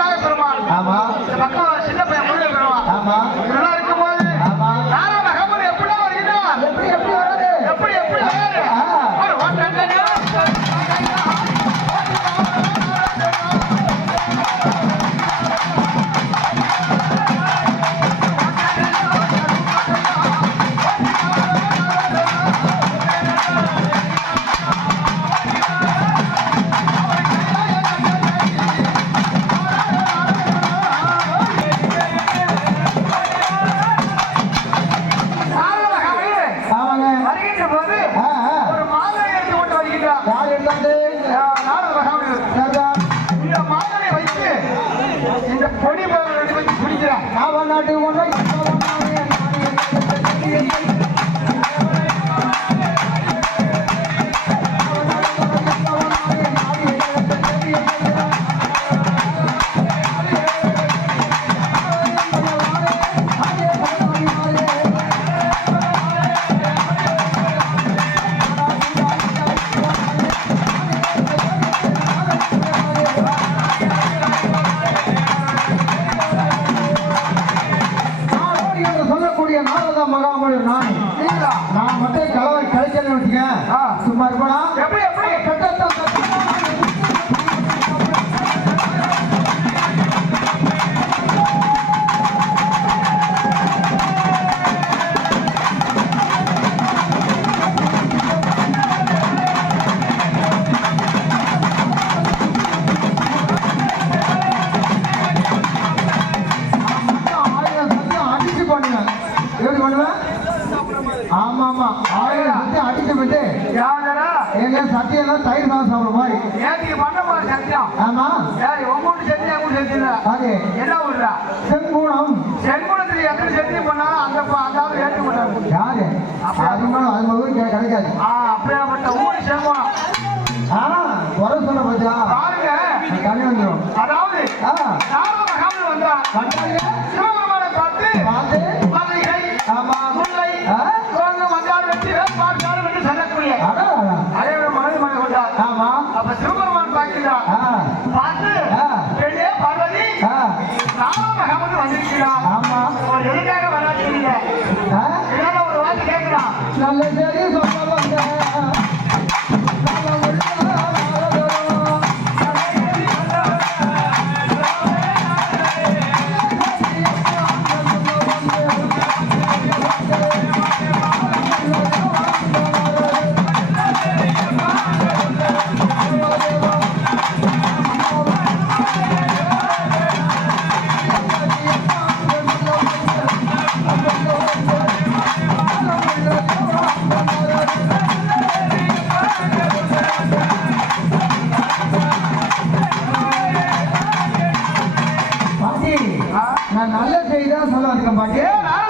Ann Arbor. Mathanai வைத்து இந்த பொடி நடுவத்தை பிடிக்கிறார். நான் நாட்டு ஒன்றை ஆமா ஆமா. ஆயிரம் சுத்தி அடிச்சு விட்டு எங்க சத்தியம் தயிர் தான் சாப்பிடுற மாதிரி. நேற்று பண்ண மாதிரி சத்தியம்? ஆமா. சரி உங்களுக்கு செஞ்சு எங்களுக்கு செஞ்சுல அது என்ன ஊர்ல செங்குணம் எத்தனை செஞ்சு பண்ணாலும் அந்த அதாவது ஏற்று பண்ணாரு யாரு? அது மேலும் அது மாதிரி கிடைக்காது. அப்படியாப்பட்ட ஊர் செங்குணம் ஆனா குறை சொல்ல பாத்தியா பாருங்க. தண்ணி வந்துடும் அதாவது வந்தா கட்டாயம் பார்த்து நான் நல்ல செய்தி தான் சொல்ல வந்திருக்கேன் பாட்டி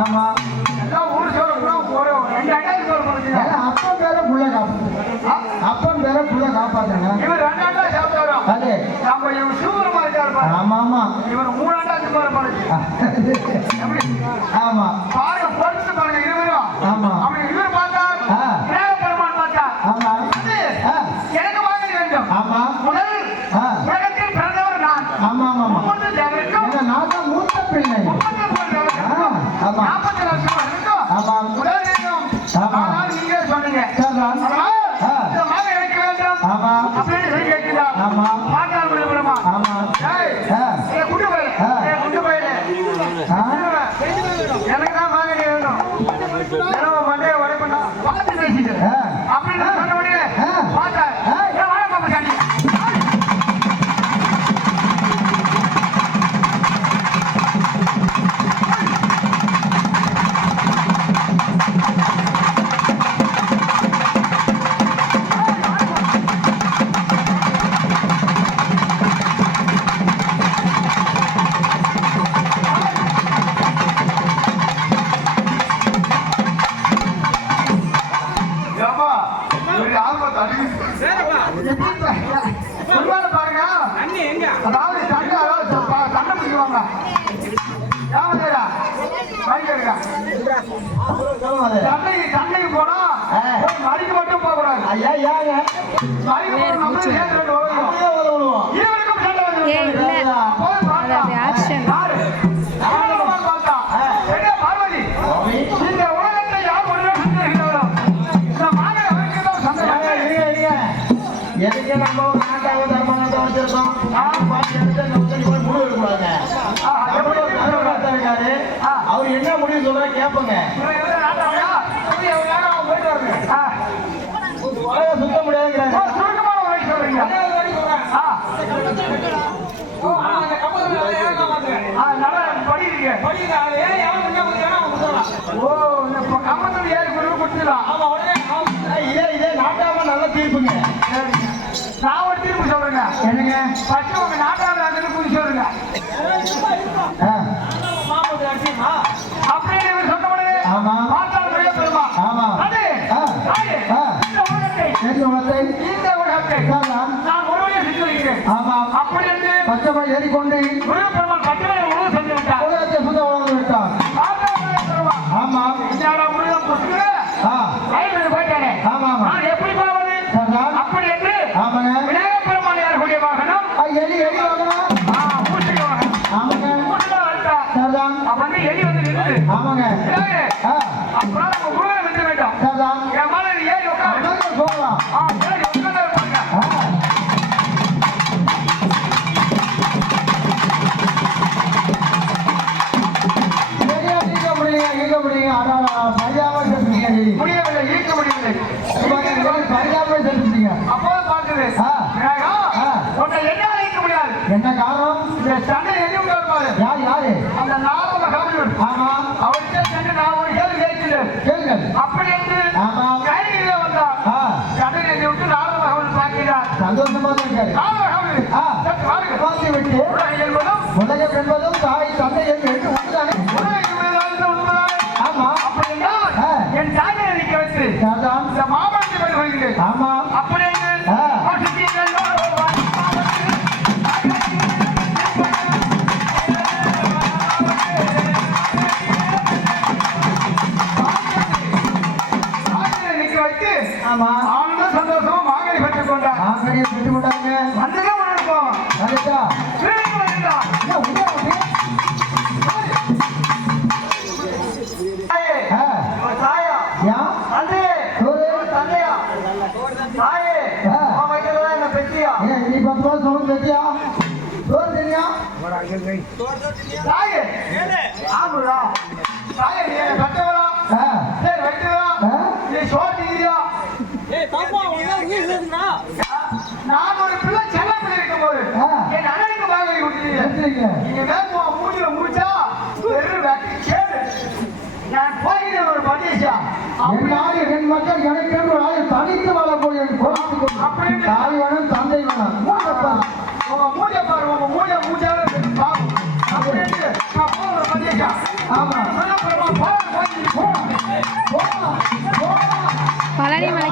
ஆமா. எல்லாம் ஊர் சொல்ல ஒரு ரெண்டு அண்டாயிரம் சோறு பண்ணுங்க ஏன்னா அப்பன் பேர புள்ள காப்பாத்து அப்பன் பேர புள்ள காப்பாத்துங்க இவர் ரெண்டு அண்டா சாப்பிட்டு வரும் அது. நம்ம இவர் சூப்பரமா இருக்காரு ஆமா ஆமா. இவர் மூணு சுமார் பண்ணுச்சு எப்படி? ஆமா. பாருங்க பொறுத்து பாருங்க இருவரும். ஆமா. அப்படி இவர் பார்த்தா பெருமான் பார்த்தா. ஆமா. எனக்கு வாங்க வேண்டும். ஆமா. முதல் ஆ. உலகத்தில் பிறந்தவர் நான் ஆமா ஆமா ஆமா முப்பது தேவருக்கும் ஏன்னா நான் தான் மூத்த பிள்ளை முப்பத்தி மூணு தேவருக்கும் ஆ, ஆமா. நாற்பத்தி லட்சம் இருக்கும் ஆமா முதல் வேண்டும் ஆமா. ஆனால் நீங்களே சொன்னீங்க சரிதான் அதனால் ஆ. இந்த மகன் எனக்கு வேண்டும் ஆமா அப்படின்னு சொல்லி கேட்கிறார் ஆமா பார்த்தால் விடுபடுமா ஆமா ஏய், ஆ. ஏய், குண்டு போய் ஆ. குண்டு போயிடு ஆ எனக்கு தான் மகன் வேணும். சண்டைக்கு சண்டைக்கு போனா ஆ. போய் மடிக்கு மட்டும் போக கூடாது. ஐயா ஏங்க? மடிக்கு போனா நம்மளும் சேர்ந்து ரெண்டு உதவுவோம் இவனுக்கும் சண்டை வந்து. இல்ல. போய். அது எதுக்கு நம்ம நாட்டாக வச்சிருக்கோம்? நம்ம தண்ணி முடிவு அவர் என்ன முடிவு சொல்றா கேட்பங்க ஓ, இந்த இப்ப ஏறி கொண்டு போய் கொடுத்துடலாம். இதே இதே நாட்டாம நல்ல தீர்ப்புங்க நான் ஒரு தீர்ப்பு சொல்றேங்க. என்னங்க first உங்க நாட்டாமை அந்த குறி சொல்லுங்க. ஆ, அப்படின்னு இவர் சொன்ன உடனே ஆமா. பார்த்தால் முடிய பெருமா. ஆமா. அது, ஆ. தாயே, ஆ. இந்த உலகத்தை, நேற்று உலகத்தை இந்த உலகத்தை உட்கார்ந்தான். நான் ஒருவனே சுற்றி வருகிறேன். ஆமா அப்படி பச்சை ஏறிக்கொண்டு விட்டார். உலகத்தை சுத்த உலகம் பெருமா. ஆமா. ஆமா ஆமா. எப்படி அப்படி என்று ஆமாங்க விநாயகப் பெருமான் ஏறக்கூடிய வாகனம் எலி எலி வாகனம். ஆமாங்க. அப்ப வந்து எலி வந்து. ஆமாங்க. நீங்க முடியுங்க அதான் பரிதாபம் செலுத்துறீங்க நீங்க முடியவில்லை, ஈர்க்க முடியவில்லை. பரிதாபம் செலுத்துறீங்க அப்போ பார்த்தது. உன்னை என்னால ஈர்க்க முடியாது. என்ன காரணம் இந்த சண்டை உட்காரு பாரு. யார் யாரு அந்த நாகம காவலர். ஆமா அவர்கிட்ட சென்று நான் ஒரு கேள்வி கேட்கிறேன். கேளுங்கள் அப்படி என்று ஆமா கையிலே வந்தார். ஆ சண்டை எலி விட்டு நாகம காவலர் பார்க்கிறார். சந்தோஷமா தான் இருக்காரு விட்டு உலகம் என்பதும் தாய் தந்தை என்று ஒன்றுதானே ஆமா. ஆனந்த சந்தோஷமா மாங்கனி பெற்றுக் கொண்டார். ஆங்கடியை விட்டு விட்டாங்க வந்ததே உணர்ப்போம் அதுதா திரும்பி வருகிறார் என்ன உண்மை உண்மை? தாயே ஆ. இவன் தாயா. யா? தந்தையே ஒரு இவன் தந்தையா. தாயே ஆ. அவன் வைக்கிறதா என்ன பெத்தியா ஏன் நீ சோறு தெரியா நான் ஒரு பிள்ளை செல்ல பிள்ளை இருக்கும்போது ஆ. என் அண்ணனுக்கு வாங்கி நீங்க மூஞ்சில முடிச்சா வெறும் வெட்டி கேடு. நான் போகிறேன் ஒரு பண்டிஷா என் நாடு என் மக்கள் எனக்கு என்று ஒரு ஆள் தனித்து வாழக்கூடிய அப்படின்னு- தாய் வேணும் தந்தை வேணும். உங்க மூஞ்ச பாரு உங்க மூஞ்ச மூஞ்சாவே பாவம் அப்படின்னு நான் போகிற ஆமா. பழனி மலைக்கு